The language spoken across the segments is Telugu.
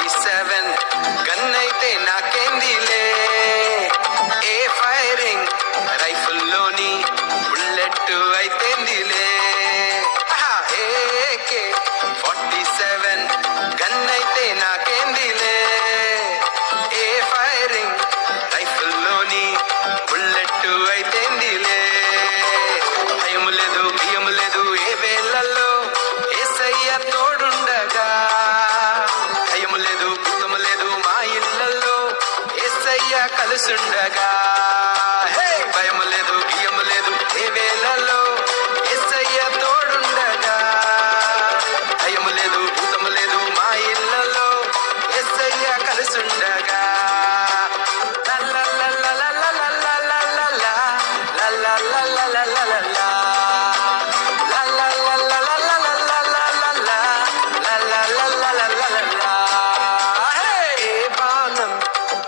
47 గన్నైతే నాకేందిలే, ఏ ఫైరింగ్ రైఫుల్లోని బుల్లెట్ అయితేందిలే. ఏకే 47 గన్నైతే నాకేందిలే, ఏ ఫైరింగ్ రైఫుల్లోని బుల్లెట్ అయితేందిలే. భయం లేదు భయం లేదు ఏ వేళల్లో యేసయ్య తోడుండగా, భయం లేదు భూతం లేదు మా ఇళ్ళల్లో యేసయ్య కలుసుండగా. భయం లేదు భయం లేదు ఏ వేళల్లో యేసయ్య తోడుండగా, భయం లేదు భూతం లేదు మా ఇళ్ళల్లో యేసయ్య కలుసుండగా.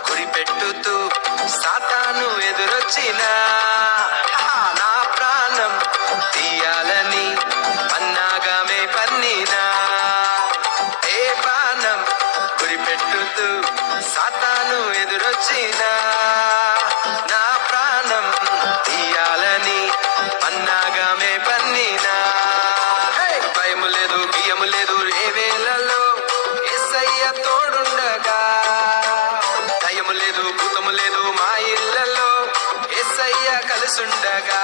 గురిపెట్టుతూ సాతాను ఎదురొచ్చినా, నా ప్రాణం తీయాలని పన్నాగమే పన్నినా. ఏ బాణం గురిపెట్టుతూ సాతాను ఎదురొచ్చినా, నా ప్రాణం తీయాలని పన్నాగమే పన్నినా. భయము లేదు బియ్యము లేదు ఏ వేళల్లో యేసయ్య తోడుండగా, భయము లేదు భూతము లేదు మా ఇళ్ళల్లో యేసయ్య కలుసుండగా.